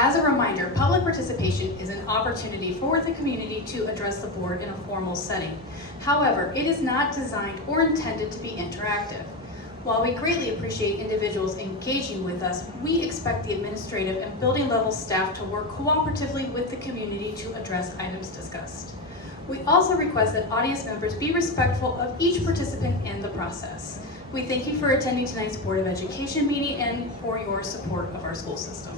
As a reminder, public participation is an opportunity for the community to address the board in a formal setting. However, it is not designed or intended to be interactive. While we greatly appreciate individuals engaging with us, we expect the administrative and building level staff to work cooperatively with the community to address items discussed. We also request that audience members be respectful of each participant in the process. We thank you for attending tonight's Board of Education meeting and for your support of our school system.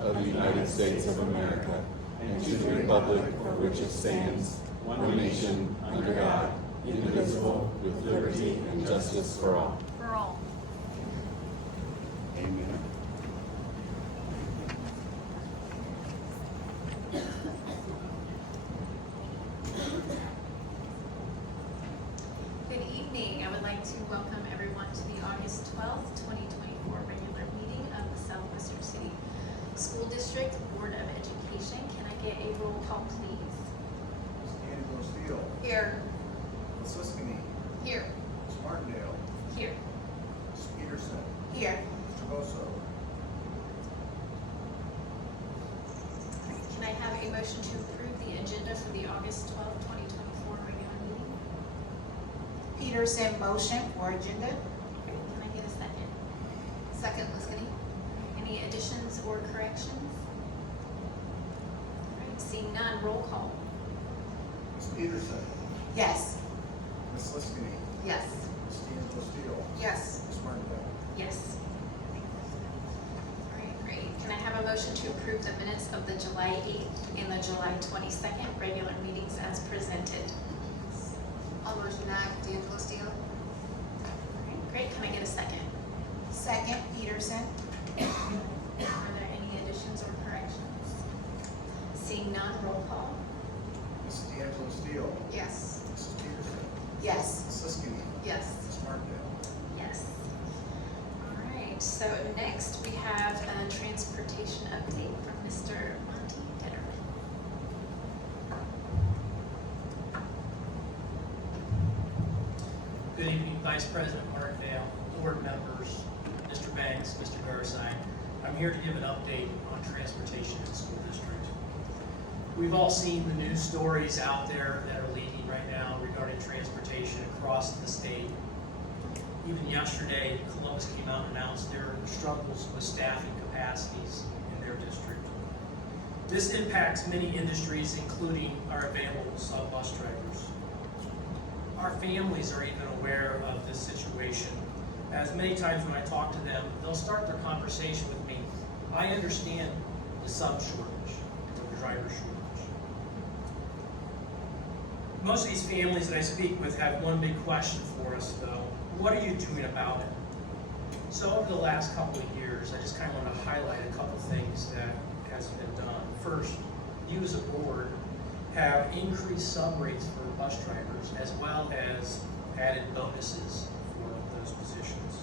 Of the United States of America, and to the republic for which it stands, one nation, under God, indivisible, with liberty and justice for all. Amen. Good evening. I would like to welcome everyone to the August 12th, 2024 regular meeting of the Southwestern City School District Board of Education. Can I get a roll call, please? Angela Steele. Here. Ms. Liskini. Here. Ms. Martindale. Here. Ms. Peterson. Here. Mr. Bosso. Can I have a motion to approve the agenda for the August 12th, 2024 regular meeting? Peterson, motion for agenda. Can I get a second? Second, Liskini. Any additions or corrections? All right, seeing none, roll call. Ms. Peterson. Yes. Ms. Liskini. Yes. Ms. Angela Steele. Yes. Ms. Martindale. Yes. All right, great. Can I have a motion to approve the minutes of the July 8th and the July 22nd regular meetings as presented? I'll motion that. D'Angelo Steele. All right, great. Can I get a second? Second, Peterson. Are there any additions or corrections? Seeing none, roll call. Ms. D'Angelo Steele. Yes. Mrs. Peterson. Yes. Ms. Liskini. Yes. Ms. Martindale. Yes. All right, so next we have a transportation update from Mr. Monty Ditter. Good evening, Vice President Martindale, board members, Mr. Banks, Mr. Garside. I'm here to give an update on transportation in the school district. We've all seen the news stories out there that are leaking right now regarding transportation across the state. Even yesterday, Columbus came out and announced their struggles with staffing capacities in their district. This impacts many industries, including our available bus drivers. Our families are even aware of this situation, as many times when I talk to them, they'll start their conversation with me, I understand the sub shortage, or the driver shortage. Most of these families that I speak with have one big question for us though, what are you doing about it? So over the last couple of years, I just kind of want to highlight a couple things that has been done. First, you as a board have increased sub rates for bus drivers as well as added bonuses for those positions.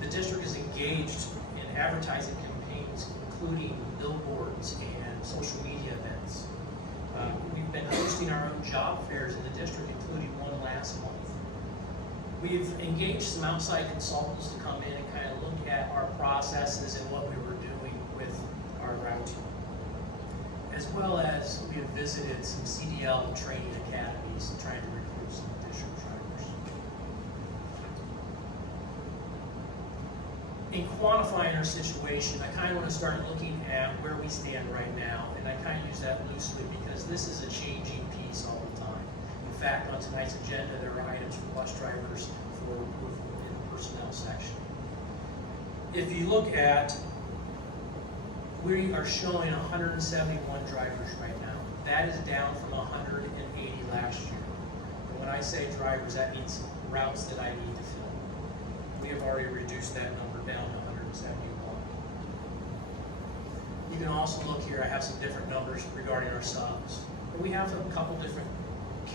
The district is engaged in advertising campaigns, including billboards and social media events. We've been hosting our own job fairs in the district, including one last month. We've engaged some outside consultants to come in and kind of look at our processes and what we were doing with our routing. As well as we have visited some CDL training academies trying to recruit some additional drivers. In quantifying our situation, I kind of want to start looking at where we stand right now, and I kind of use that loosely because this is a changing piece all the time. In fact, on tonight's agenda, there are items for bus drivers for approval in the personnel section. If you look at, we are showing 171 drivers right now. That is down from 180 last year. And when I say drivers, that means routes that I need to fill. We have already reduced that number down to 171. You can also look here, I have some different numbers regarding our subs. And we have a couple different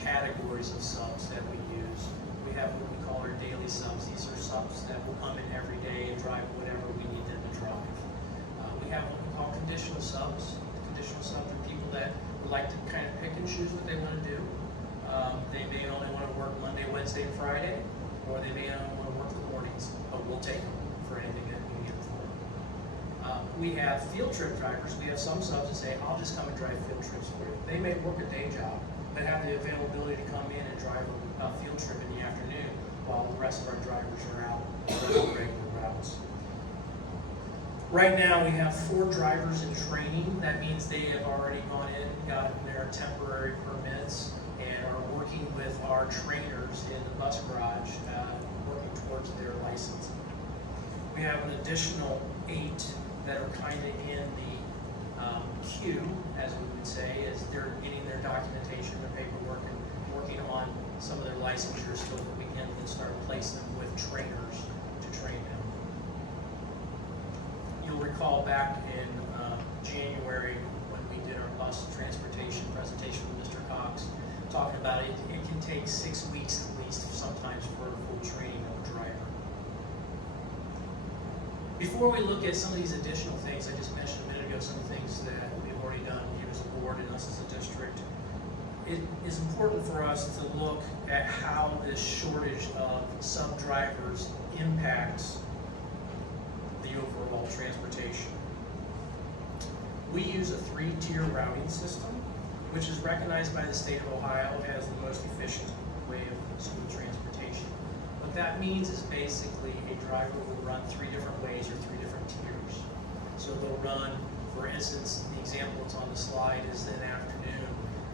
categories of subs that we use. We have what we call our daily daily subs. These are subs that will come in every day and drive whatever we need them to drive. We have what we call conditional subs. Conditional subs are people that would like to kind of pick and choose what they want to do. They may only want to work Monday, Wednesday, and Friday, or they may only want to work the mornings, but we'll take them for anything that we need them for. We have field trip drivers. We have some subs that say, I'll just come and drive field trips for you. They may work a day job, but have the availability to come in and drive a field trip in the afternoon while the rest of our drivers are out on regular routes. Right now, we have 4 drivers in training. That means they have already gone in, gotten their temporary permits, and are working with our trainers in the bus garage, working towards their license. We have an additional 8 that are kind of in the queue, as we would say, as they're getting their documentation, their paperwork, and working on some of their licensure so that we can then start placing them with trainers to train them. You'll recall back in January when we did our bus transportation presentation with Mr. Cox, talking about it can take 6 weeks at least sometimes for a full training of a driver. Before we look at some of these additional things, I just mentioned a minute ago some things that we've already done here as a board and us as a district. It is important for us to look at how this shortage of sub-drivers impacts the overall transportation. We use a 3-tier routing system, which is recognized by the state of Ohio as the most efficient way of school transportation. What that means is basically a driver will run 3 different ways or 3 different tiers. So they'll run, for instance, the example that's on the slide is in the afternoon.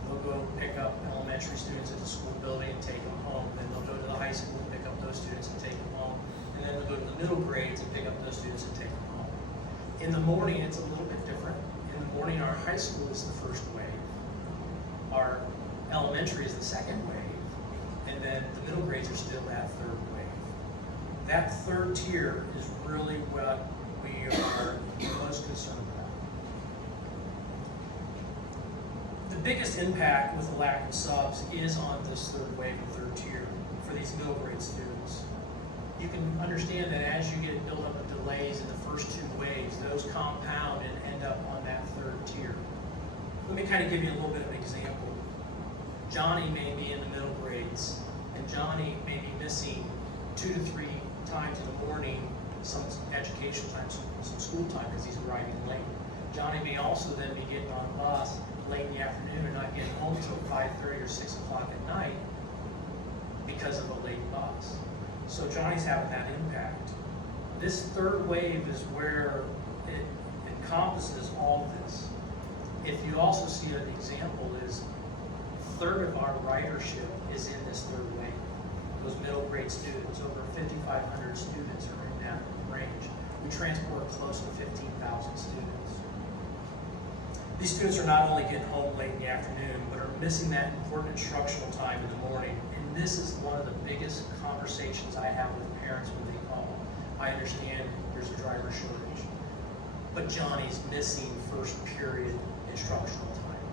They'll go pick up elementary students at the school building and take them home. Then they'll go to the high school and pick up those students and take them home. And then they'll go to the middle grades and pick up those students and take them home. In the morning, it's a little bit different. In the morning, our high school is the first wave. Our elementary is the second wave. And then the middle grades are still that third wave. That 3rd tier is really what we are most concerned about. The biggest impact with the lack of subs is on this 3rd wave and 3rd tier for these middle grade students. You can understand that as you get built up with delays in the first 2 waves, those compound and end up on that 3rd tier. Let me kind of give you a little bit of an example. Johnny may be in the middle grades, and Johnny may be missing 2 to 3 times in the morning some education time, some school time because he's arriving late. Johnny may also then be getting on a bus late in the afternoon and not getting home until 5:30 or 6 o'clock at night because of a late bus. So Johnny's having that impact. This 3rd wave is where it encompasses all of this. If you also see an example is 1/3 of our ridership is in this 3rd wave. Those middle grade students, over 5,500 students are in that range. We transport close to 15,000 students. These students are not only getting home late in the afternoon, but are missing that important instructional time in the morning. And this is one of the biggest conversations I have with parents when they call. I understand there's a driver shortage, but Johnny's missing first period instructional time.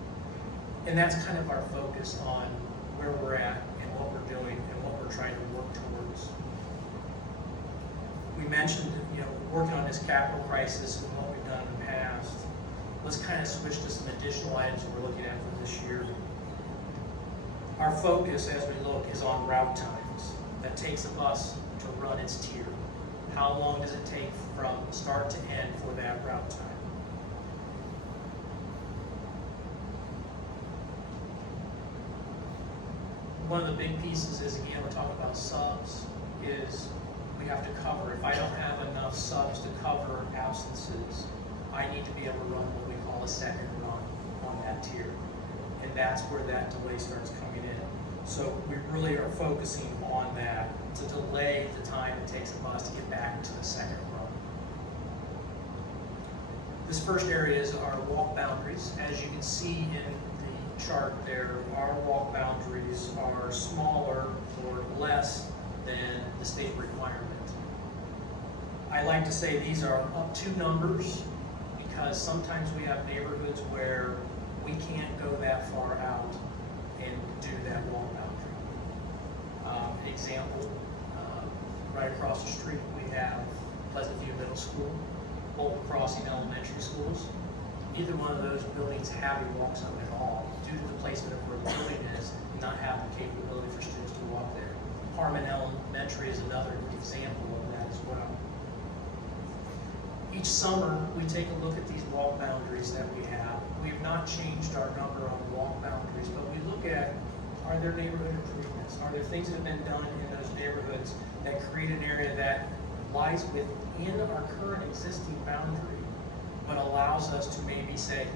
And that's kind of our focus on where we're at and what we're doing and what we're trying to work towards. We mentioned, working on this capital crisis and what we've done in the past. Let's kind of switch to some additional items that we're looking at for this year. Our focus as we look is on route times. That takes a bus to run its tier. How long does it take from start to end for that route time? One of the big pieces is, again, we're talking about subs, is we have to cover. If I don't have enough subs to cover absences, I need to be able to run what we call a second run on that tier. And that's where that delay starts coming in. So we really are focusing on that to delay the time it takes a bus to get back to the second run. This first area is our walk boundaries. As you can see in the chart there, our walk boundaries are smaller or less than the state requirement. I like to say these are up to numbers because sometimes we have neighborhoods where we can't go that far out and do that walk boundary. Example, right across the street, we have Pleasant View Middle School, Bolton Crossing Elementary Schools. Neither one of those buildings have a walk zone at all due to the placement of where the building is, and not having the capability for students to walk there. Harmon Elementary is another example of that as well. Each summer, we take a look at these walk boundaries that we have. We have not changed our number on walk boundaries, but we look at, are there neighborhood improvements? Are there things that have been done in those neighborhoods that create an area that lies within our current existing boundary, but allows us to maybe say,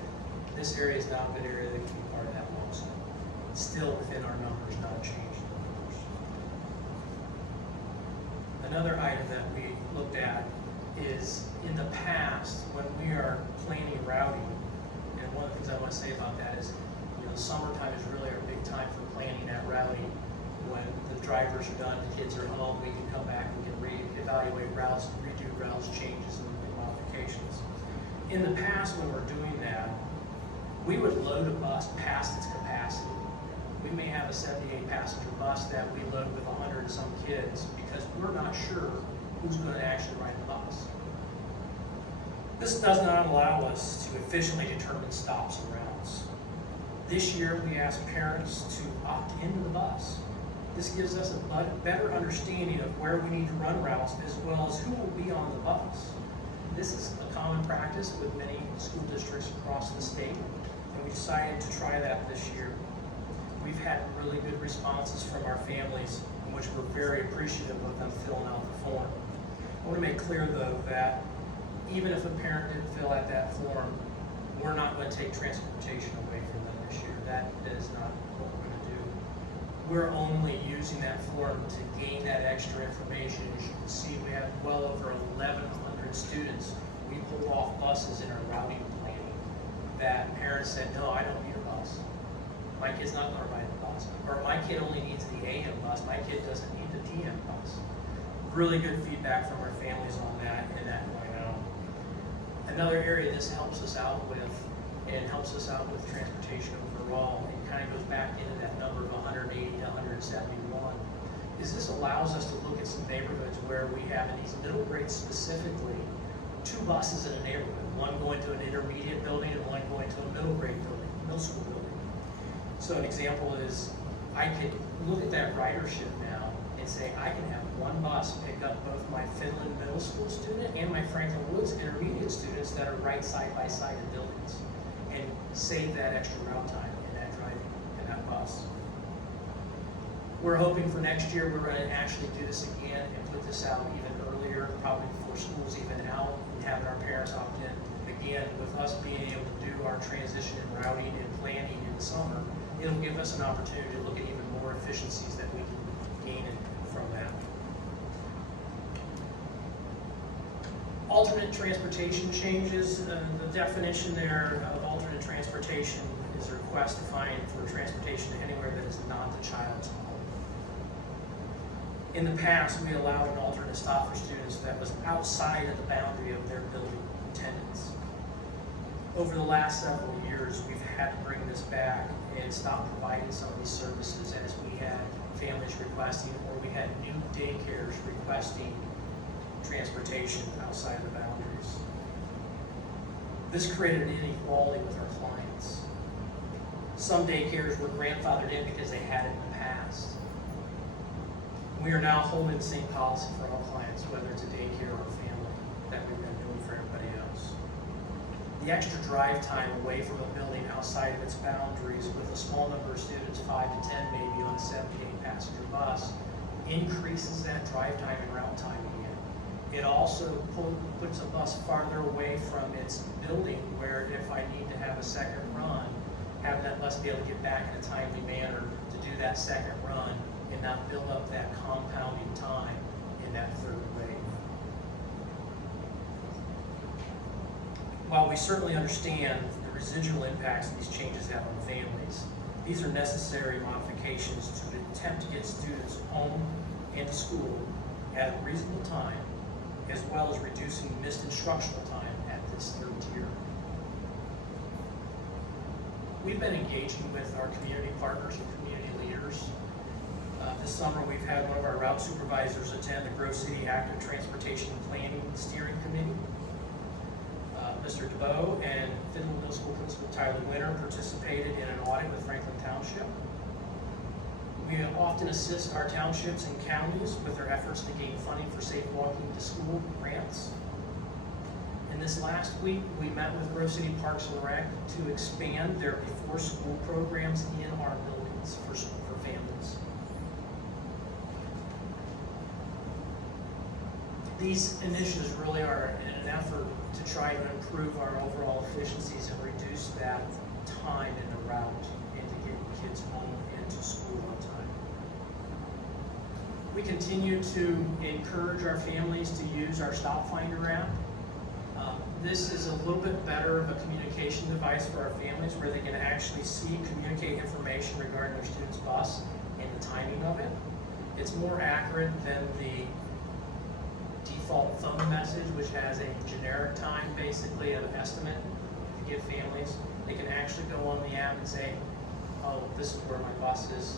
this area is not a good area that can be part of that walk zone. It's still within our numbers, not changed numbers. Another item that we looked at is in the past, when we are planning routing, and one of the things I want to say about that is, summertime is really our big time for planning that routing. When the drivers are done, the kids are home, we can come back, we can reevaluate routes, redo routes, changes and modifications. In the past, when we're doing that, we would load a bus past its capacity. We may have a 78 passenger bus that we load with 100 and some kids because we're not sure who's going to actually ride the bus. This does not allow us to efficiently determine stops and routes. This year, we asked parents to opt into the bus. This gives us a better understanding of where we need to run routes as well as who will be on the bus. This is a common practice with many school districts across the state, and we decided to try that this year. We've had really good responses from our families, in which we're very appreciative of them filling out the form. I want to make clear, though, that even if a parent didn't fill out that form, we're not going to take transportation away from them this year. That is not what we're going to do. We're only using that form to gain that extra information. As you can see, we have well over 1,100 students. We pull off buses in our routing planning that parents said, no, I don't need a bus. My kid's not going to ride the bus. Or my kid only needs the AM bus. My kid doesn't need the PM bus. Really good feedback from our families on that and that going out. Another area this helps us out with, and helps us out with transportation overall, and kind of goes back into that number of 180 to 171, is this allows us to look at some neighborhoods where we have, in these middle grades specifically, 2 buses in a neighborhood, one going to an intermediate building and one going to a middle grade building, middle school building. So an example is, I could look at that ridership now and say, I can have one bus pick up both my Finland middle school student and my Franklin Woods intermediate students that are right side by side in buildings, and save that extra route time in that driving, in that bus. We're hoping for next year we're going to actually do this again and put this out even earlier, probably before school's even out, and having our parents opt in. Again, with us being able to do our transition and routing and planning in the summer, it'll give us an opportunity to look at even more efficiencies that we can gain from that. Alternate transportation changes. The definition there of alternate transportation is a request to find for transportation to anywhere that is not the child's home. In the past, we allowed an alternate stop for students that was outside of the boundary of their building attendance. Over the last several years, we've had to bring this back and stop providing some of these services as we had families requesting, or we had new daycares requesting transportation outside of the boundaries. This created an inequality with our clients. Some daycares were grandfathered in because they had it in the past. We are now holding the same policy for all clients, whether it's a daycare or a family, that we've been doing for everybody else. The extra drive time away from a building outside of its boundaries with a small number of students, 5 to 10 maybe, on a 78 passenger bus, increases that drive time and route time again. It also puts a bus farther away from its building, where if I need to have a second run, have that bus be able to get back in a timely manner to do that second run and not build up that compounding time in that third wave. While we certainly understand the residual impacts these changes have on families, these are necessary modifications to attempt to get students home and to school at a reasonable time, as well as reducing missed instructional time at this third tier. We've been engaging with our community partners and community leaders This summer, we've had one of our route supervisors attend the Grove City Active Transportation Planning Steering Committee. Mr. DeBoe and Findlay Middle School Principal Tyler Winter participated in an audit with Franklin Township. We often assist our townships and counties with their efforts to gain funding for safe walking to school grants. And this last week, we met with Grove City Parks and Rec to expand their before-school programs in our buildings for families. These initiatives really are in an effort to try to improve our overall efficiencies and reduce that time in the route and to get kids home and to school on time. We continue to encourage our families to use our Stop Finder app. This is a little bit better of a communication device for our families where they can actually communicate information regarding their student's bus and the timing of it. It's more accurate than the default phone message, which has a generic time, basically, an estimate to give families. They can actually go on the app and say, oh, this is where my bus is.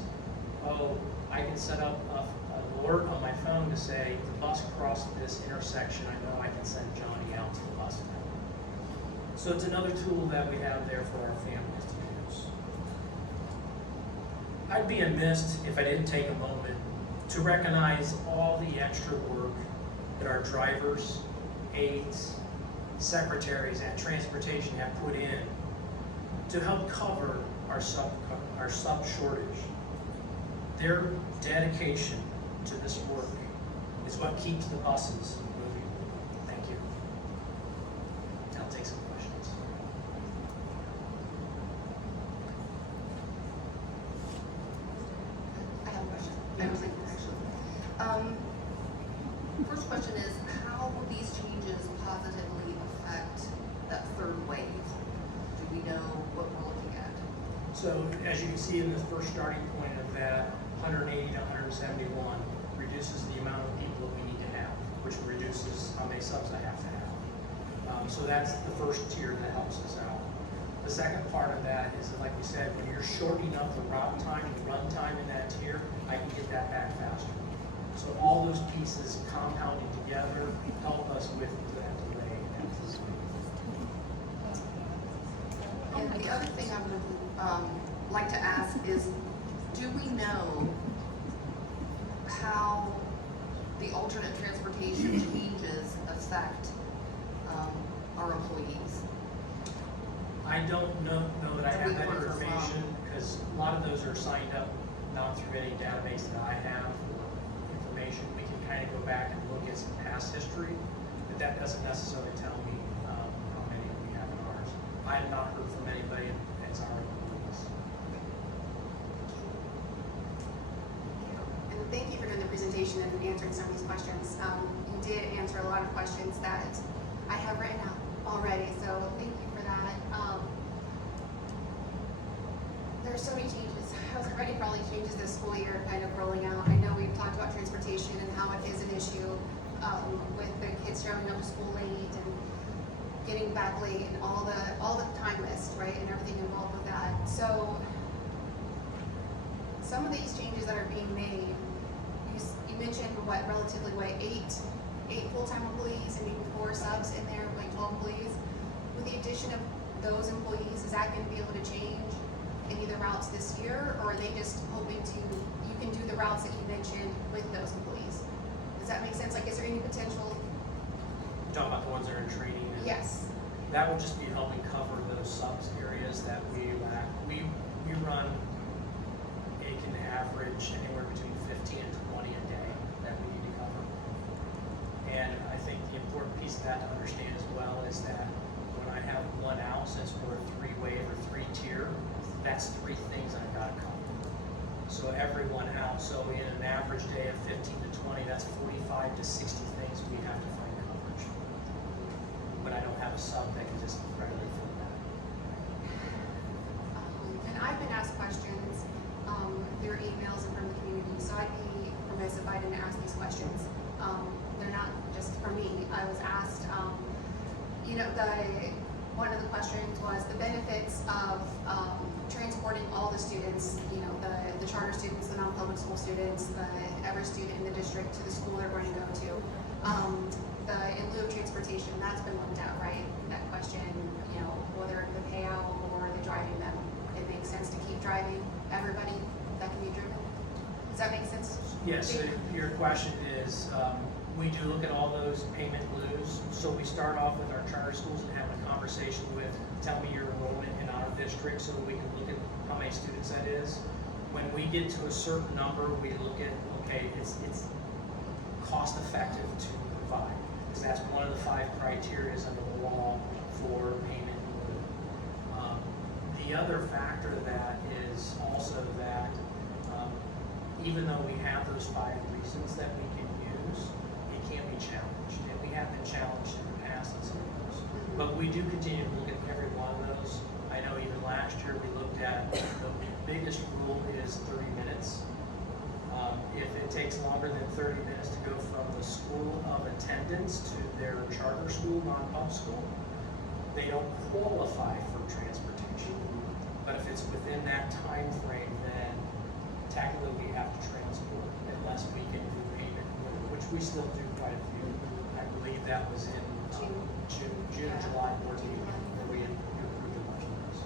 Oh, I can set up an alert on my phone to say, the bus crossed this intersection, I know I can send Johnny out to the bus now. So it's another tool that we have there for our families to use. I'd be amiss if I didn't take a moment to recognize all the extra work that our drivers, aides, secretaries, and transportation have put in to help cover our sub shortage. Their dedication to this work is what keeps the buses moving. Thank you. I'll take some questions. I have a question. I have a second, actually. First question is, how will these changes positively affect that third wave? Do we know what we're looking at? So as you can see in the first starting point of that, 180 to 171 reduces the amount of people that we need to have, which reduces how many subs I have to have. So that's the first tier that helps us out. The second part of that is that, like we said, when you're shortening up the route time, the run time in that tier, I can get that back faster. So all those pieces compounding together help us with that delay. And the other thing I would like to ask is, do we know how the alternate transportation changes affect our employees? I don't know that I That have we that work from. information because a lot of those are signed up not through any database that I have or information. We can kind of go back and look at some past history, but that doesn't necessarily tell me how many we have in ours. I have not heard from anybody as our employees. And thank you for doing the presentation and answering some of these questions. You did answer a lot of questions that I have written out already, so thank you for that. There's so many changes. I was ready for all these changes this school year kind of rolling out. I know we've talked about transportation and how it is an issue with the kids showing up to school late and getting back late and all the time list, right, and everything involved with that. So some of these changes that are being made, you mentioned eight full-time employees and maybe 4 subs in there, like 12 employees. With the addition of those employees, is that going to be able to change any of the routes this year, or are they just hoping you can do the routes that you mentioned with those employees? Does that make sense? Like, is there any potential? You talk about the ones that are in training. And Yes. that would just be helping cover those subs areas that we lack. We run, it can average anywhere between 15 and 20 a day that we need to cover. And I think the important piece of that to understand as well is that when I have one out, since we're a 3-wave or 3-tier, that's 3 things I gotta cover. So every one out, so in an average day of 15 to 20, that's 45 to 60 things we have to find coverage. But I don't have a sub that can just readily fill that. And I've been asked questions through emails and from the community, so I'd be remiss if I didn't ask these questions. They're not just for me. I was asked, one of the questions was the benefits of transporting all the students, you know, the charter students, the non-public school students, every student in the district to the school they're going to go to. In lieu of transportation, that's been looked at, right? That question, you know, whether the payout or the driving them, it makes sense to keep driving everybody that can be driven. Does that make sense? Yes, so your question is, we do look at all those payment lieux. So we start off with our charter schools and have a conversation with, tell me your enrollment in our district so that we can look at how many students that is. When we get to a certain number, we look at, okay, it's cost effective to provide. Because that's one of the 5 criteria under the law for payment in lieu. The other factor of that is also that even though we have those 5 reasons that we can use, it can be challenged. And we have been challenged in the past on some of those. But we do continue to look at every one of those. I know even last year we looked at, the biggest rule is 30 minutes. If it takes longer than 30 minutes to go from the school of attendance to their charter school, non-pub school, they don't qualify for transportation. But if it's within that time frame, then technically we have to transport unless we can do payment, which we still do quite a few. I believe that was in June, July board meeting where we approved a bunch of those.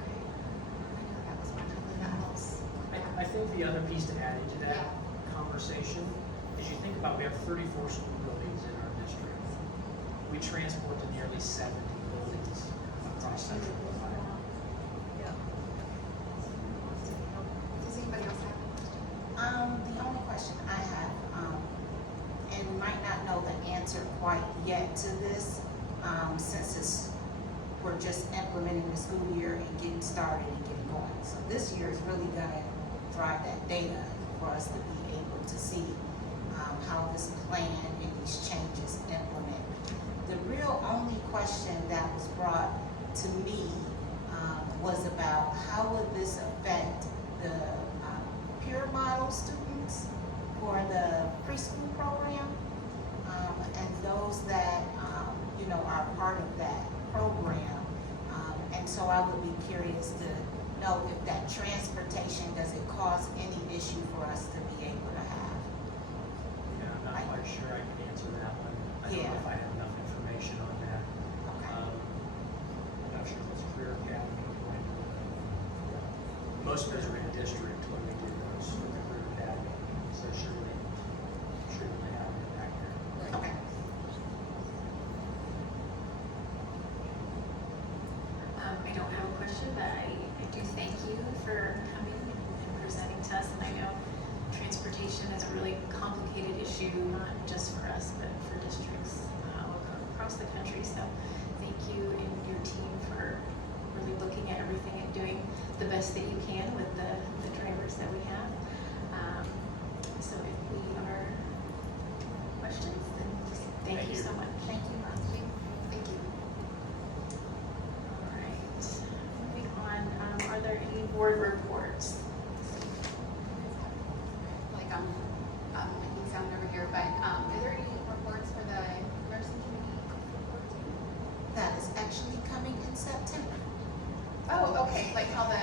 Okay. I know that was one of that helps. I think the other piece to add into that conversation is you think about, we have 34 school buildings in our district. We transport to nearly 70 buildings across Central Ohio. Does anybody else have a question? The only question I have, and we might not know the answer quite yet to this, since we're just implementing the school year and getting started and getting going. So this year is really gonna drive that data for us to be able to see how this plan and these changes implement. The real only question that was brought to me was about how would this affect the peer model students for the preschool program, and those that you know are part of that program. And so I would be curious to know if that transportation, does it cause any issue for us to be able to have? Yeah, I'm not quite sure I can answer that one. I don't know if I have enough information on that. Okay. I'm not sure if it's career academy or most of those are in district when we do those with the career academy. So surely they have an impact there. Okay. I don't have a question, but I do thank you for coming and presenting to us. And I know transportation is a really complicated issue, not just for us, but for districts across the country. So thank you and your team for really looking at everything and doing the best that you can with the drivers that we have. So if we are questions, then just thank you so much. Thank you. Thank you. All right, moving on, are there any board reports? Like, making sound over here, but, are there any reports for the nursing community? That is actually coming in September. Oh, okay, like how the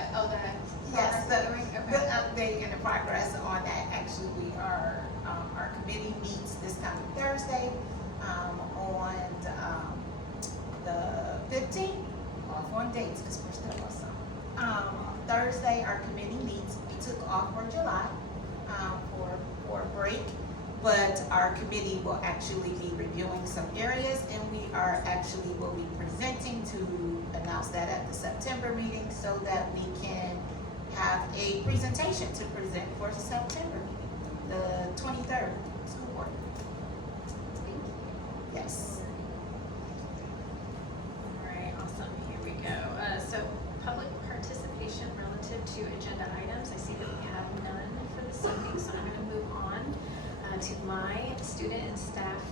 Yes, progress is doing? the Okay. update and the progress on that. Actually, we are, our committee meets this coming Thursday, on, the 15th, off on dates, because we're still on summer. Thursday, our committee meets. We took off for July, for a break, but our committee will actually be reviewing some areas, and we are actually will be presenting to announce that at the September meeting so that we can have a presentation to present for the September meeting, the 23rd school board. Yes. All right, awesome, here we go. So public participation relative to agenda items, I see that we have none for this evening, so I'm gonna move on to my student and staff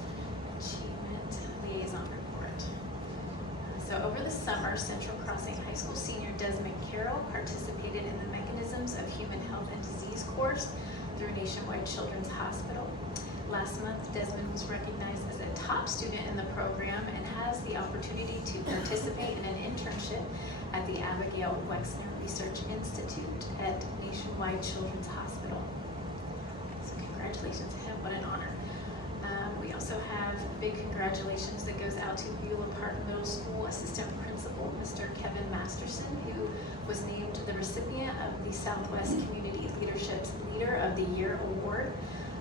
achievement liaison report. So over the summer, Central Crossing High School senior Desmond Carroll participated in the Mechanisms of Human Health and Disease course through Nationwide Children's Hospital. Last month, Desmond was recognized as a top student in the program and has the opportunity to participate in an internship at the Abigail Wexner Research Institute at Nationwide Children's Hospital. So congratulations to him, what an honor. We also have big congratulations that goes out to Beulah Park Middle School Assistant Principal, Mr. Kevin Masterson, who was named the recipient of the Southwest Community Leadership's Leader of the Year Award,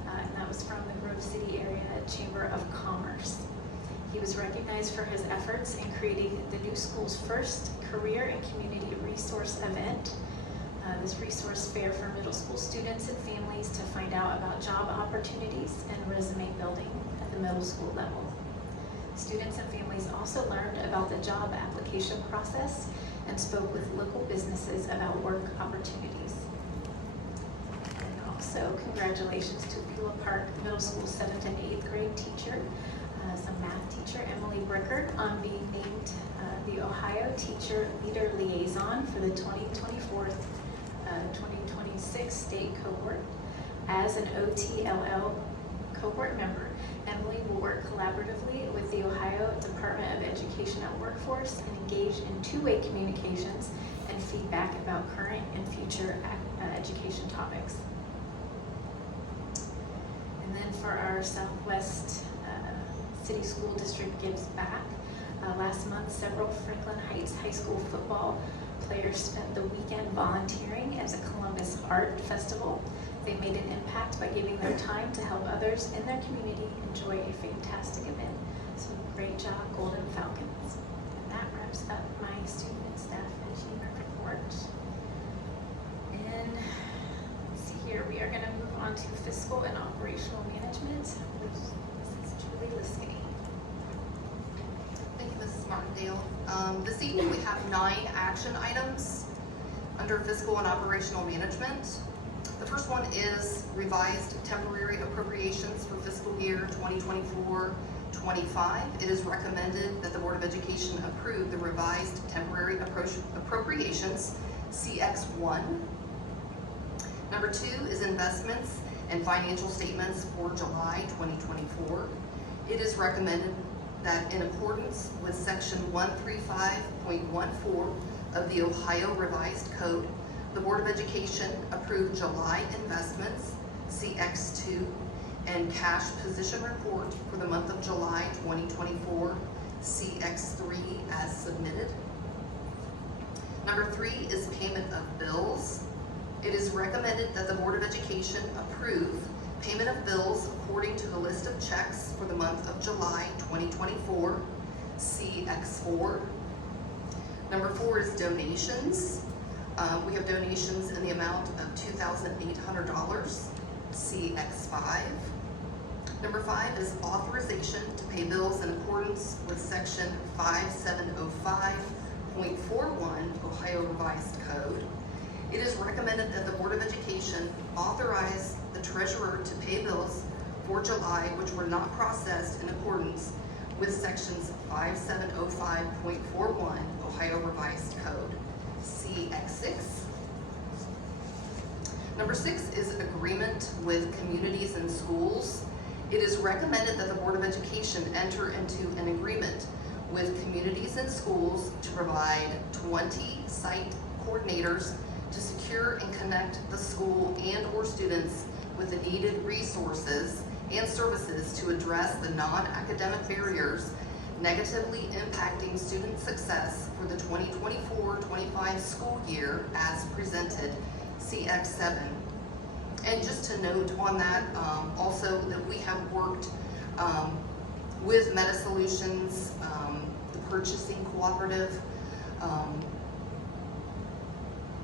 and that was from the Grove City Area Chamber of Commerce. He was recognized for his efforts in creating the new school's first career and community resource event. This resource fair for middle school students and families to find out about job opportunities and resume building at the middle school level. Students and families also learned about the job application process and spoke with local businesses about work opportunities. And also, congratulations to Beulah Park Middle School 7th and 8th grade teacher, some math teacher, Emily Brickert, on being named the Ohio Teacher Leader Liaison for the 2026 state cohort. As an OTLL cohort member, Emily will work collaboratively with the Ohio Department of Education and Workforce and engage in two-way communications and feedback about current and future education topics. And then for our Southwest City School District Gives Back, last month several Franklin Heights High School football players spent the weekend volunteering at the Columbus Art Festival. They made an impact by giving their time to help others in their community enjoy a fantastic event. So great job, Golden Falcons. And that wraps up my student and staff achievement report. And let's see here, we are going to move on to fiscal and operational management with Mrs. Julie Liskey. Thank you, Mrs. Martindale. This evening we have 9 action items under fiscal and operational management. The first one is revised temporary appropriations for fiscal year 2024-25. It is recommended that the Board of Education approve the revised temporary appropriations, CX1. Number 2 is investments and financial statements for July 2024. It is recommended that in accordance with section 135.14 of the Ohio Revised Code, the Board of Education approved July investments, CX2, and cash position report for the month of July 2024, CX3 as submitted. Number 3 is payment of bills. It is recommended that the Board of Education approve payment of bills according to the list of checks for the month of July 2024, CX4. Number 4 is donations. We have donations in the amount of $2,800, CX5. Number 5 is authorization to pay bills in accordance with section 5705.41 Ohio Revised Code. It is recommended that the Board of Education authorize the treasurer to pay bills for July which were not processed in accordance with sections 5705.41 Ohio Revised Code, CX6. Number 6 is agreement with communities and schools. It is recommended that the Board of Education enter into an agreement with communities and schools to provide 20 site coordinators to secure and connect the school and/or students with the needed resources and services to address the non-academic barriers negatively impacting student success for the 2024-25 school year as presented, CX7. And just to note on that, also that we have worked with Meta Solutions, the purchasing cooperative,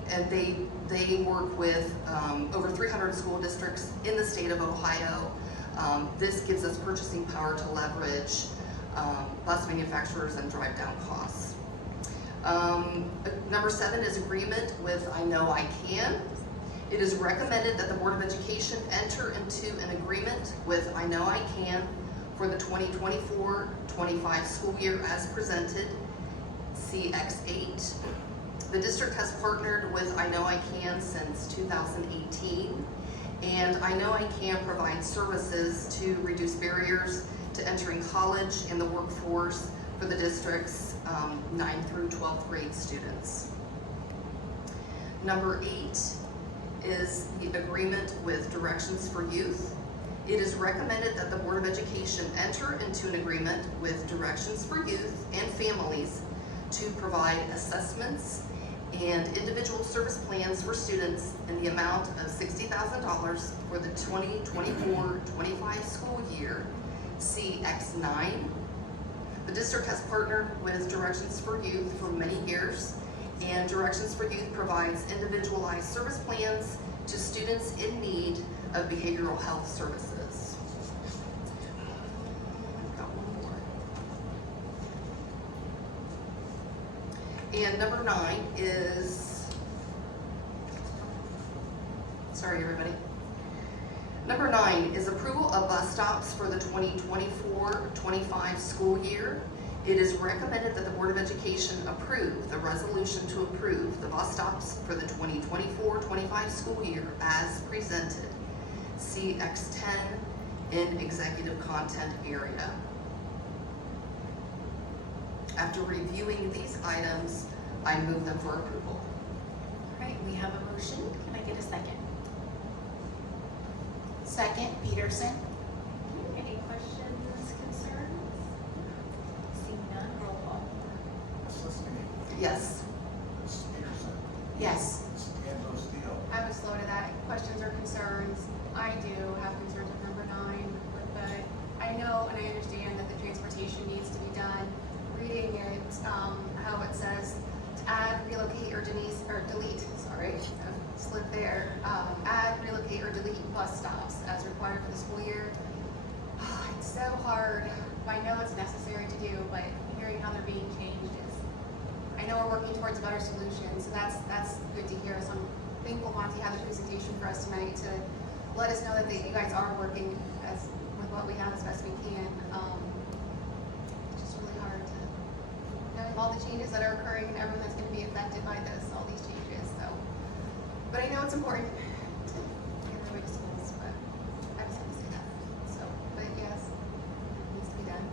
and they work with over 300 school districts in the state of Ohio. This gives us purchasing power to leverage bus manufacturers and drive down costs. Number 7 is agreement with I Know I Can. It is recommended that the Board of Education enter into an agreement with I Know I Can for the 2024-25 school year as presented, CX8. The district has partnered with I Know I Can since 2018, And I know I can provide services to reduce barriers to entering college and the workforce for the district's 9th through 12th grade students. Number 8 is the agreement with Directions for Youth. It is recommended that the Board of Education enter into an agreement with Directions for Youth and families to provide assessments and individual service plans for students in the amount of $60,000 for the 2024-25 school year, CX9. The district has partnered with Directions for Youth for many years, and Directions for Youth provides individualized service plans to students in need of behavioral health services. Got one more. And number 9 is, sorry everybody. Number 9 is approval of bus stops for the 2024-25 school year. It is recommended that the Board of Education approve the resolution to approve the bus stops for the 2024-25 school year as presented. CX10 in executive content area. After reviewing these items, I move them for approval. All right, we have a motion. Can I get a second? Second, Peterson. Any questions, concerns? Seeing none, roll call. Ms. Liskini. Yes. Ms. Peterson. Yes. Ms. D'Angelo Steele. I was slow to that. Questions or concerns? I do have concerns with number 9, but I know and I understand that the transportation needs to be done. Reading it, how it says to add, relocate, or delete, sorry, slip there. Add, relocate, or delete bus stops as required for the school year. It's so hard. I know it's necessary to do, but hearing how they're being changed is, I know we're working towards a better solution, so that's good to hear. So I'm thankful Monty had the presentation for us tonight to let us know that you guys are working with what we have as best we can. It's just really hard to knowing all the changes that are occurring and everyone that's going to be affected by this, all these changes. So, but I know it's important to get everybody to schools, but I just have to say that. So, but yes, it needs to be done.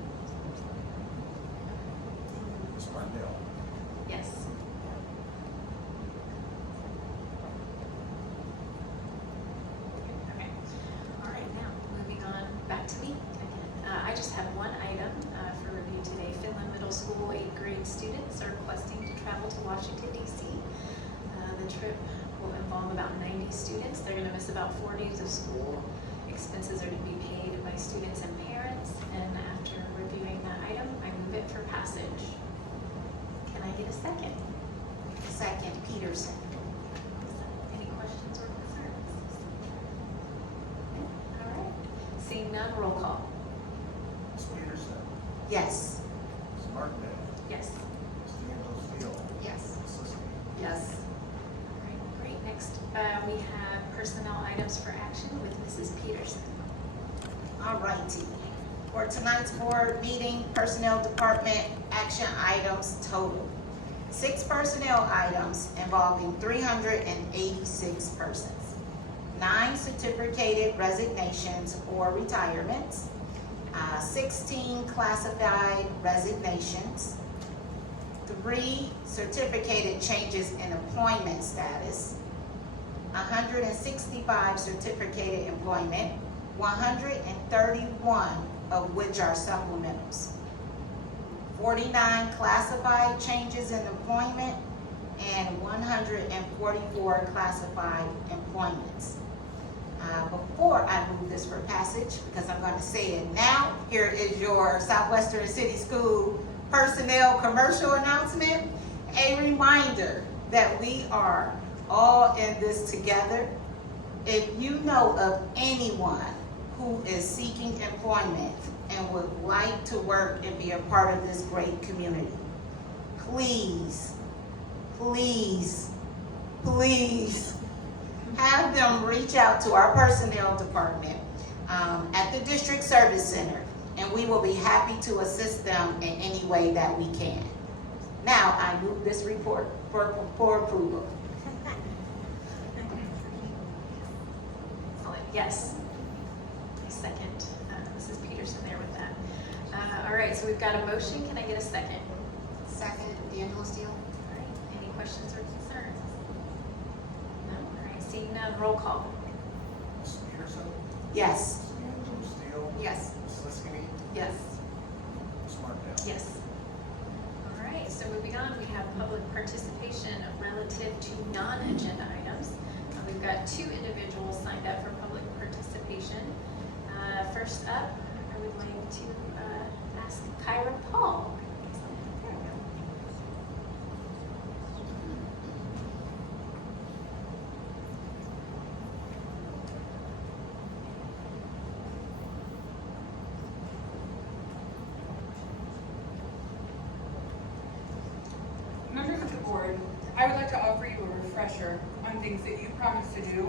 Ms. Martindale. Yes. Okay. All right, now moving on back to me again. I just have one item for review today. Finland Middle School 8th grade students are requesting to travel to Washington, D.C. The trip will involve about 90 students. They're going to miss about 4 days of school. Expenses are to be paid by students and parents. And after reviewing that item, I move it for passage. Can I get a second? Second, Peterson. Any questions or concerns? All right. Seeing none, roll call. Ms. Peterson. Yes. Ms. Martindale. Yes. Ms. D'Angelo Steele. Yes. Ms. Liskini. Yes. All right, great. Next, we have personnel items for action with Mrs. Peterson. All righty. For tonight's board meeting, personnel department action items total. 6 personnel items involving 386 persons. 9 certificated resignations or retirements. 16 classified resignations. 3 certificated changes in employment status. 165 certificated employment, 131 of which are supplementals. 49 classified changes in employment and 144 classified employments. Before I move this for passage, because I'm going to say it now, here is your Southwestern City School personnel commercial announcement. A reminder that we are all in this together. If you know of anyone who is seeking employment and would like to work and be a part of this great community, please, please, please have them reach out to our personnel department at the District Service Center, and we will be happy to assist them in any way that we can. Now, I move this report for approval. I'll let Yes. I second Mrs. Peterson there with that. All right, so we've got a motion. Can I get a second? Second, D'Angelo Steele. All right, any questions or concerns? No? All right, seeing none, roll call. Ms. Peterson, Yes. Ms. D'Angelo Steele, Yes. Ms. Liskini, Yes. Ms. Martindale. Yes. All right, so moving on, we have public participation relative to non-agenda items. We've got 2 individuals signed up for public participation. First up, I would like to ask Kyra Paul. There we go. Members of the board, I would like to offer you a refresher on things that you promised to do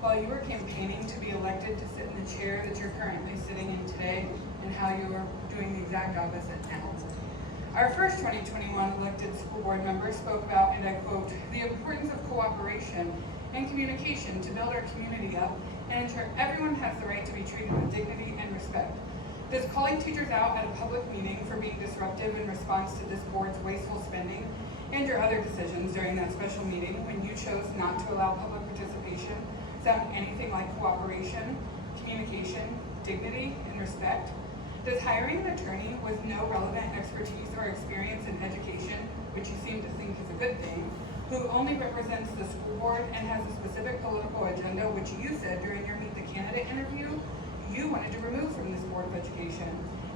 while you were campaigning to be elected to sit in the chair that you're currently sitting in today, and how you are doing the exact opposite now. Our first 2021 elected school board member spoke about, and I quote, "the importance of cooperation and communication to build our community up and ensure everyone has the right to be treated with dignity and respect. Does calling teachers out at a public meeting for being disruptive in response to this board's wasteful spending and your other decisions during that special meeting when you chose not to allow public participation sound anything like cooperation, communication, dignity, and respect? Does hiring an attorney with no relevant expertise or experience in education, which you seem to think is a good thing, who only represents the school board and has a specific political agenda, which you said during your Meet the Candidate interview you wanted to remove from this Board of Education,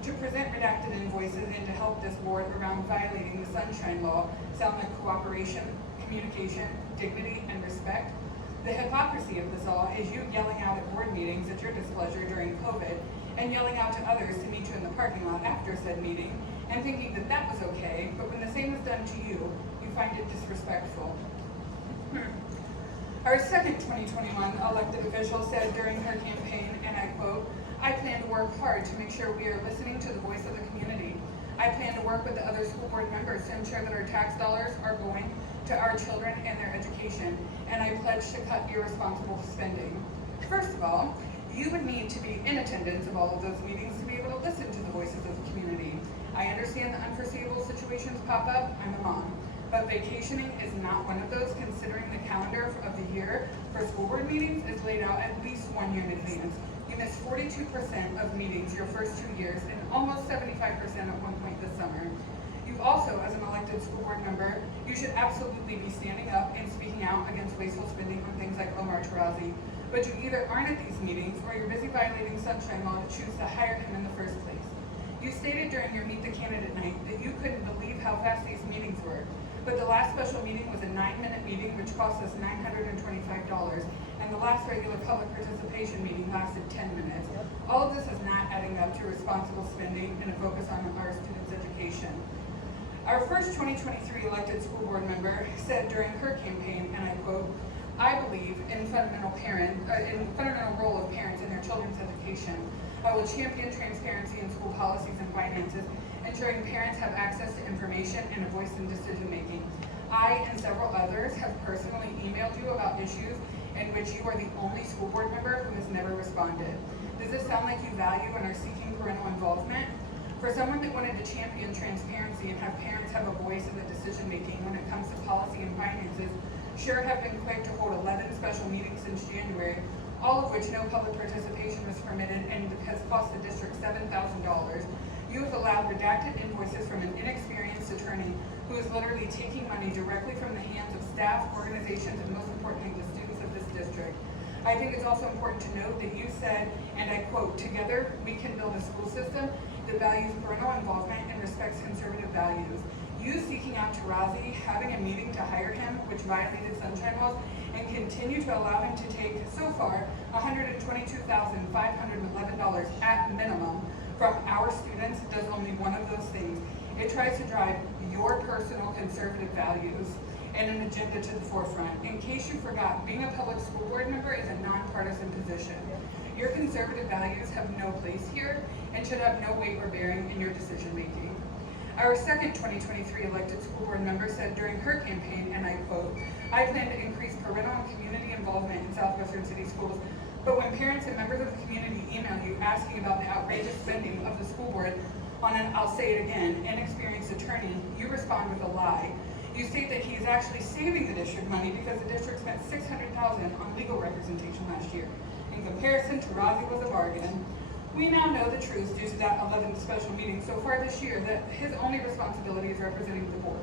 to present redacted invoices and to help this board around violating the Sunshine Law sound like cooperation, communication, dignity, and respect? The hypocrisy of this all is you yelling out at board meetings at your displeasure during COVID and yelling out to others to meet you in the parking lot after said meeting and thinking that that was okay, but when the same is done to you, you find it disrespectful. Our second 2021 elected official said during her campaign, and I quote, "I plan to work hard to make sure we are listening to the voice of the community. I plan to work with the other school board members to ensure that our tax dollars are going to our children and their education, and I pledge to cut irresponsible spending." First of all, you would need to be in attendance of all of those meetings to be able to listen to the voices of the community. I understand that unforeseeable situations pop up, I'm a mom. But vacationing is not one of those, considering the calendar of the year for school board meetings is laid out at least 1 year in advance. You missed 42% of meetings your first 2 years and almost 75% at one point this summer. You also, as an elected school board member, you should absolutely be standing up and speaking out against wasteful spending on things like Omar Tarazi. But you either aren't at these meetings or you're busy violating Sunshine Law to choose to hire him in the first place. You stated during your Meet the Candidate night that you couldn't believe how fast these meetings were. But the last special meeting was a 9-minute meeting which cost us $925, and the last regular public participation meeting lasted 10 minutes. All of this is not adding up to responsible spending and a focus on our students' education. Our first 2023 elected school board member said during her campaign, and I quote, "I believe in fundamental role of parents in their children's education. I will champion transparency in school policies and finances, ensuring parents have access to information and a voice in decision making. I and several others have personally emailed you about issues in which you are the only school board member who has never responded. Does this sound like you value and are seeking parental involvement? For someone that wanted to champion transparency and have parents have a voice in the decision making when it comes to policy and finances, sure have been quick to hold 11 special meetings since January, all of which no public participation was permitted and has cost the district $7,000. You have allowed redacted invoices from an inexperienced attorney who is literally taking money directly from the hands of staff, organizations, and most importantly, the students of this district. I think it's also important to note that you said, and I quote, "Together we can build a school system that values parental involvement and respects conservative values." You seeking out Tarazi, having a meeting to hire him, which violated Sunshine Laws, and continue to allow him to take, so far, $122,511 at minimum from our students does only one of those things. It tries to drive your personal conservative values and an agenda to the forefront. In case you forgot, being a public school board member is a nonpartisan position. Your conservative values have no place here and should have no weight or bearing in your decision making. Our second 2023 elected school board member said during her campaign, and I quote, "I plan to increase parental and community involvement in Southwestern City Schools But when parents and members of the community email you asking about the outrageous spending of the school board on an, I'll say it again, inexperienced attorney, you respond with a lie. You state that he is actually saving the district money because the district spent $600,000 on legal representation last year. In comparison to Rozzy was a bargain. We now know the truth due to that 11th special meeting so far this year that his only responsibility is representing the board.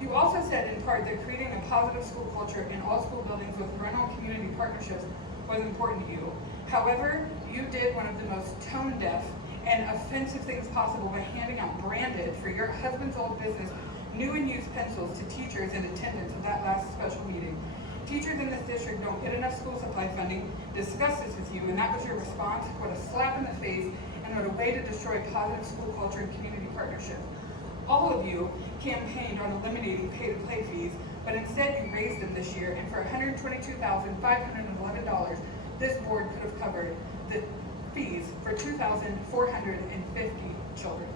You also said in part that creating a positive school culture in all school buildings with run-on community partnerships was important to you. However, you did one of the most tone-deaf and offensive things possible by handing out branded for your husband's old business new and used pencils to teachers in attendance of that last special meeting. Teachers in this district don't get enough school supply funding. Discuss this with you, and that was your response. What a slap in the face, and what a way to destroy positive school culture and community partnership. All of you campaigned on eliminating pay-to-play fees, but instead you raised them this year, and for $122,511, this board could have covered the fees for 2,450 children.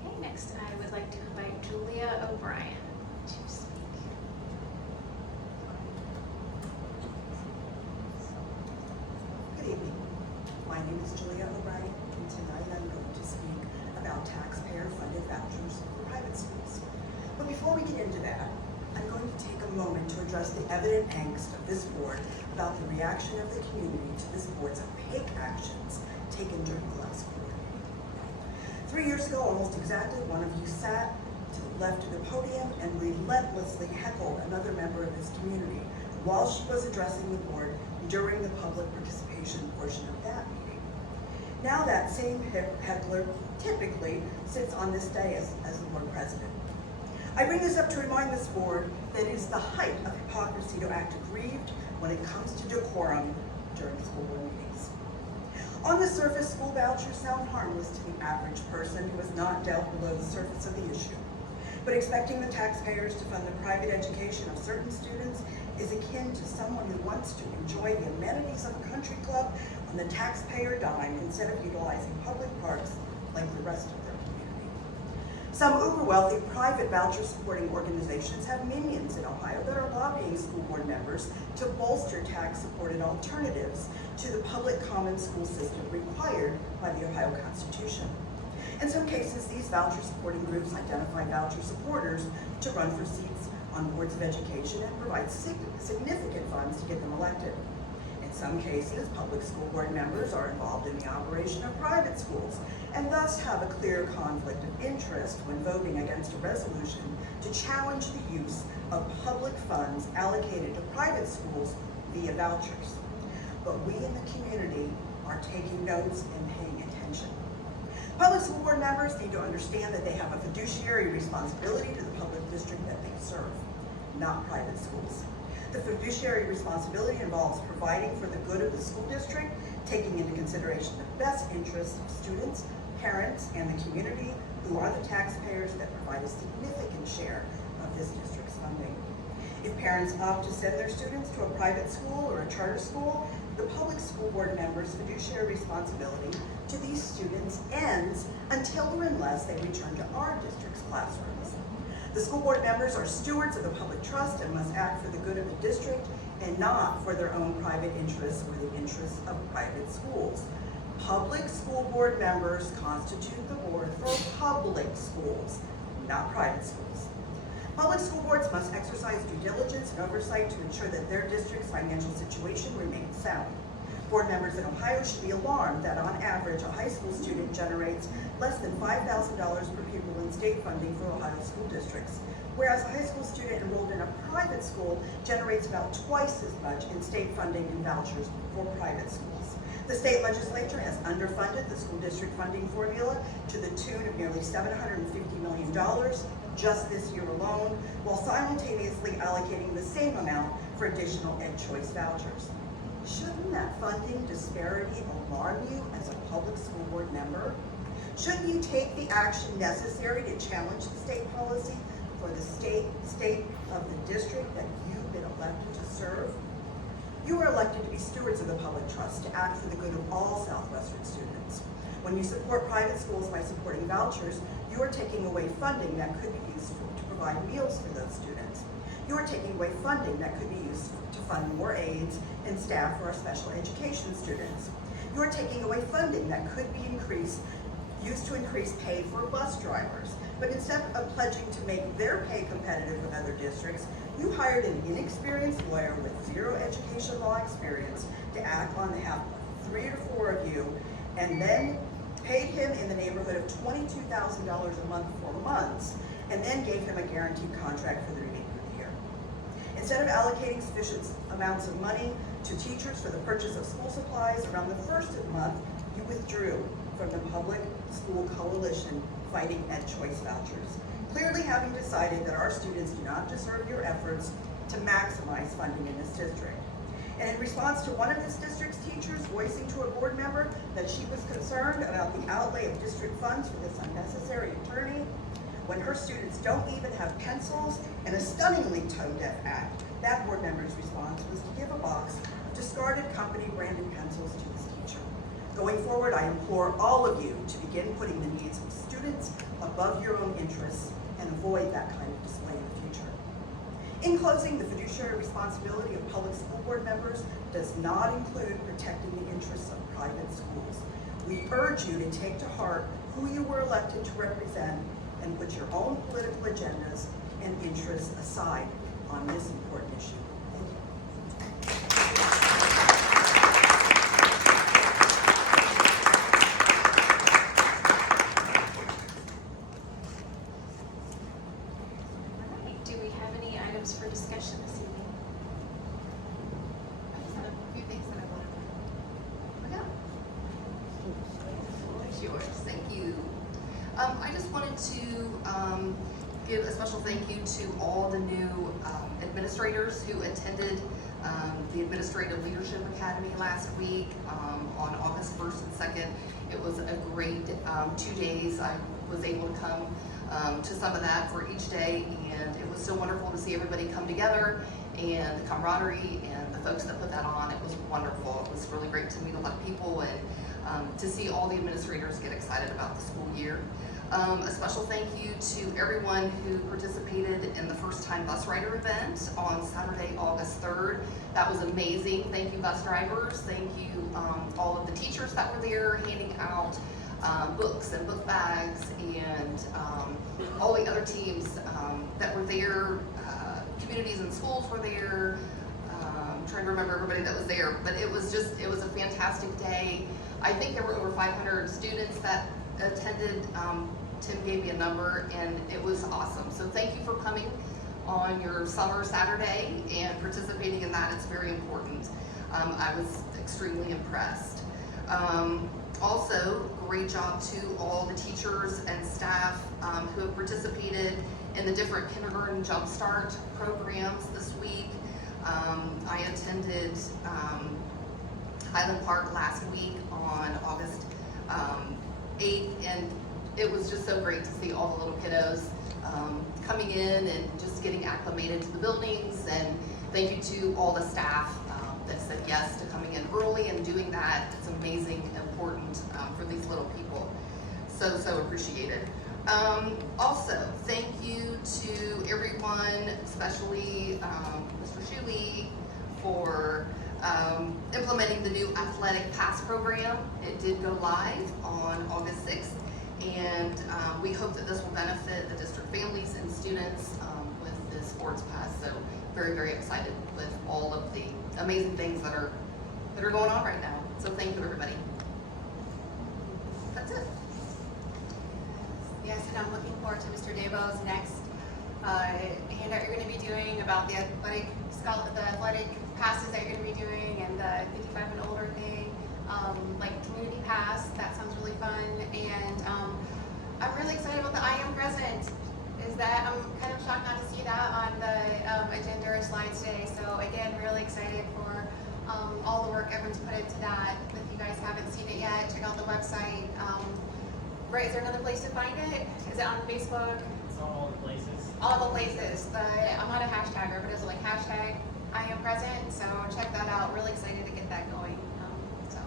Okay, next I would like to invite Julia O'Brien to speak. Good evening. My name is Julia O'Brien, and tonight I'm going to speak about taxpayer-funded vouchers for private schools. But before we get into that, I'm going to take a moment to address the evident angst of this board about the reaction of the community to this board's opaque actions taken during the last board meeting. 3 years ago, almost exactly, one of you sat to the left of the podium and relentlessly heckled another member of this community while she was addressing the board during the public participation portion of that meeting. Now that same heckler typically sits on this dais as the board president. I bring this up to remind this board that it is the height of hypocrisy to act aggrieved when it comes to decorum during school board meetings. On the surface, school vouchers sound harmless to the average person who has not delved below the surface of the issue. But expecting the taxpayers to fund the private education of certain students is akin to someone who wants to enjoy the amenities of a country club on the taxpayer dime instead of utilizing public parks like the rest of their community. Some uber-wealthy private voucher-supporting organizations have minions in Ohio that are lobbying school board members to bolster tax-supported alternatives to the public common school system required by the Ohio Constitution. In some cases, these voucher-supporting groups identify voucher supporters to run for seats on boards of education and provide significant funds to get them elected. In some cases, public school board members are involved in the operation of private schools and thus have a clear conflict of interest when voting against a resolution to challenge the use of public funds allocated to private schools via vouchers. But we in the community are taking notes and paying attention. Public school board members need to understand that they have a fiduciary responsibility to the public district that they serve, not private schools. The fiduciary responsibility involves providing for the good of the school district, taking into consideration the best interests of students, parents, and the community, who are the taxpayers that provide a significant share of this district's funding. If parents opt to send their students to a private school or a charter school, the public school board members' fiduciary responsibility to these students ends until or unless they return to our district's classrooms. The school board members are stewards of the public trust and must act for the good of the district and not for their own private interests or the interests of private schools. Public school board members constitute the board for public schools, not private schools. Public school boards must exercise due diligence and oversight to ensure that their district's financial situation remains sound. Board members in Ohio should be alarmed that on average, a high school student generates less than $5,000 per pupil in state funding for Ohio school districts, whereas a high school student enrolled in a private school generates about twice as much in state funding and vouchers for private schools. The state legislature has underfunded the school district funding formula to the tune of nearly $750 million just this year alone, while simultaneously allocating the same amount for additional Ed Choice vouchers. Shouldn't that funding disparity alarm you as a public school board member? Shouldn't you take the action necessary to challenge the state policy for the state of the district that you've been elected to serve? You are elected to be stewards of the public trust, to act for the good of all Southwestern students. When you support private schools by supporting vouchers, you are taking away funding that could be used to provide meals for those students. You are taking away funding that could be used to fund more aides and staff for our special education students. You are taking away funding that could be used to increase pay for bus drivers. But instead of pledging to make their pay competitive with other districts, you hired an inexperienced lawyer with zero education law experience to act on behalf of 3 or 4 of you, and then paid him in the neighborhood of $22,000 a month for months, and then gave him a guaranteed contract for the remainder of the year. Instead of allocating sufficient amounts of money to teachers for the purchase of school supplies around the first of the month, you withdrew from the Public School Coalition fighting Ed Choice vouchers, clearly having decided that our students do not deserve your efforts to maximize funding in this district. And in response to one of this district's teachers voicing to a board member that she was concerned about the outlay of district funds for this unnecessary attorney, when her students don't even have pencils and a stunningly tone-deaf act, that board member's response was to give a box of discarded company-branded pencils to this teacher. Going forward, I implore all of you to begin putting the needs of students above your own interests and avoid that kind of display in the future. In closing, the fiduciary responsibility of public school board members does not include protecting the interests of private schools. We urge you to take to heart who you were elected to represent and put your own political agendas and interests aside on this important issue. Thank you. All right, do we have any items for discussion this evening? I just had a few things that I wanted to Look out. It's yours, thank you. I just wanted to give a special thank you to all the new administrators who attended the Administrative Leadership Academy last week on August 1st and 2nd. It was a great 2 days. I was able to come to some of that for each day, and it was so wonderful to see everybody come together and the camaraderie and the folks that put that on. It was wonderful. It was really great to meet a lot of people and to see all the administrators get excited about the school year. A special thank you to everyone who participated in the first time bus rider event on Saturday, August 3rd. That was amazing. Thank you, bus drivers. Thank you, all of the teachers that were there handing out books and book bags, and all the other teams that were there. Communities and schools were there. I'm trying to remember everybody that was there, but it was a fantastic day. I think there were over 500 students that attended. Tim gave me a number, and it was awesome. So thank you for coming on your summer Saturday and participating in that. It's very important. I was extremely impressed. Also, great job to all the teachers and staff who have participated in the different kindergarten jumpstart programs this week. I attended Highland Park last week on August 8th, and it was just so great to see all the little kiddos coming in and just getting acclimated to the buildings. And thank you to all the staff that said yes to coming in early and doing that. It's amazing, important for these little people. So appreciated. Also, thank you to everyone, especially Mr. Shuey, for implementing the new athletic pass program. It did go live on August 6th. And we hope that this will benefit the district families and students with the sports pass. So very, very excited with all of the amazing things that are going on right now. So thank you, everybody. That's it. Yes, and I'm looking forward to Mr. Debo's next handout you're going to be doing about the athletic passes that you're going to be doing, and the 55 and older thing, like community pass. That sounds really fun, and I'm really excited about the I Am Present. Is that I'm kind of shocked not to see that on the agenda or slides today. So again, really excited for all the work everyone's put into that. If you guys haven't seen it yet, check out the website. Right, is there another place to find it? Is it on Facebook? It's on all the places. All the places. I'm not a hashtagger, but is it like hashtag I am present, so check that out. Really excited to get that going. So,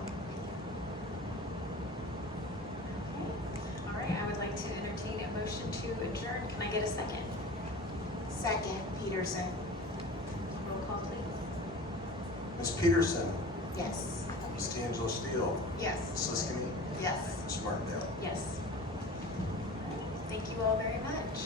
Okay. All right, I would like to entertain a motion to adjourn. Can I get a second? Second, Peterson. Roll call, please. Ms. Peterson, Yes. Ms. D'Angelo Steele, yes. Ms. Liskini, Yes. Ms. Martindale. Yes. Thank you all very much.